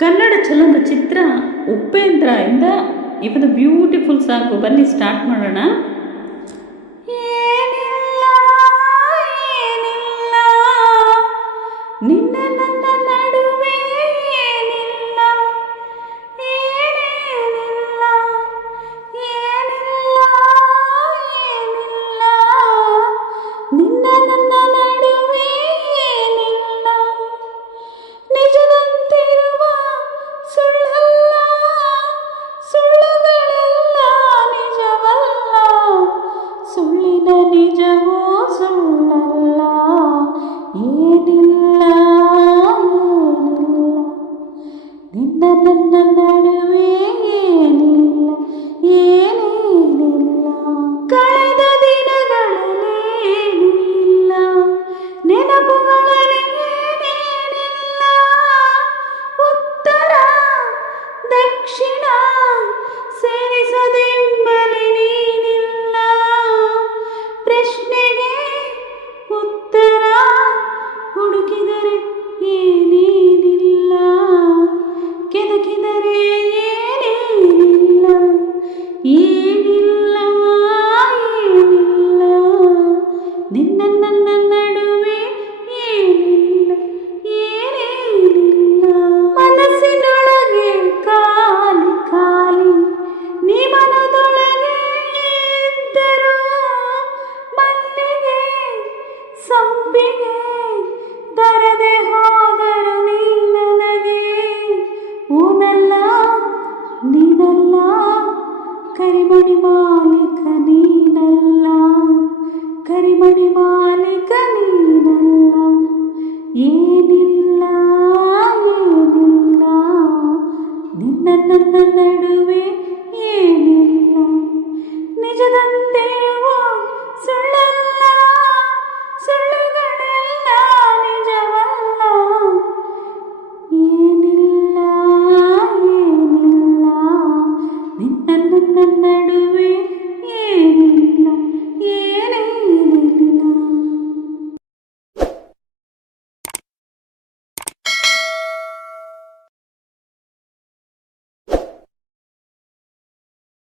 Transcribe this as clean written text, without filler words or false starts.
ಕನ್ನಡ ಚಲನಚಿತ್ರ ಉಪೇಂದ್ರ ಇಂದ ಇವತ್ತು ಬ್ಯೂಟಿಫುಲ್ ಸಾಂಗು. ಬನ್ನಿ ಸ್ಟಾರ್ಟ್ ಮಾಡೋಣ. ಏನಿಲ್ಲ ಏನಿಲ್ಲ ನಿನ್ನ ನನ್ನ ನಡುವೆ ಏನಿಲ್ಲ, ಏನೇನಿಲ್ಲ ಏನಿಲ್ಲ ಏನಿಲ್ಲ ನಿನ್ನ ನನ್ನ ನಡುವೆ ಏನಿಲ್ಲ, ನಿಜದಂತಿರುವ ಸುಳ್ಳಲ್ಲ, ಸುಳ್ಳುಗಳೆಲ್ಲ ನಿಜವಲ್ಲ, ಸುಳ್ಳಿನ ನಿಜವೋ ಸುಳ್ಳಲ್ಲ, ಏನಿಲ್ಲ ನಿನ್ನ ನನ್ನ ನಡುವೆ ಏನಿಲ್ಲ, ಏನೇನಿಲ್ಲ. ಕಳೆದ ದಿನಗಳಲ್ಲೇನಿಲ್ಲ, ನೆನಪುಗಳಲ್ಲಿ ಏನೇನಿಲ್ಲ, ಉತ್ತರ ದಕ್ಷಿಣ ಸೇರಿಸದೆಂಬಲಿ ನೀನಿಲ್ಲ, ಪ್ರಶ್ನೆಗೆ ಉತ್ತರ ಹುಡುಕಿದರೆ ಏನೇನಿಲ್ಲ, ಕೆದಕಿದರೆ ಏನೇನಿಲ್ಲ, ಏನಿಲ್ಲ ಏನಿಲ್ಲ ನಿನ್ನ ನನ್ನ ನಡುವೆ ಏನಿಲ್ಲ, ಏನೇನಿಲ್ಲ. ಮನಸ್ಸಿನೊಳಗೆ ಖಾಲಿ ಖಾಲಿ, ನೀ ಮನದೊಳಗೆ ಇದ್ದರು, ಮಲ್ಲಿಗೆ ಸಂಪಿಗೆ ತರದೆ ಹೋದರು ನೀ ನನಗೆ, ಊನಲ್ಲ ನೀನಲ್ಲ, ಕರಿಮಣಿ ಮಾಲೀಕ ನೀನಲ್ಲ, ಕರಿಮಣಿ ಮಾಲೀಕ ನೀನಲ್ಲ, ಏನಿಲ್ಲ ಏನಿಲ್ಲ ನಿನ್ನ ನನ್ನ ನಡುವೆ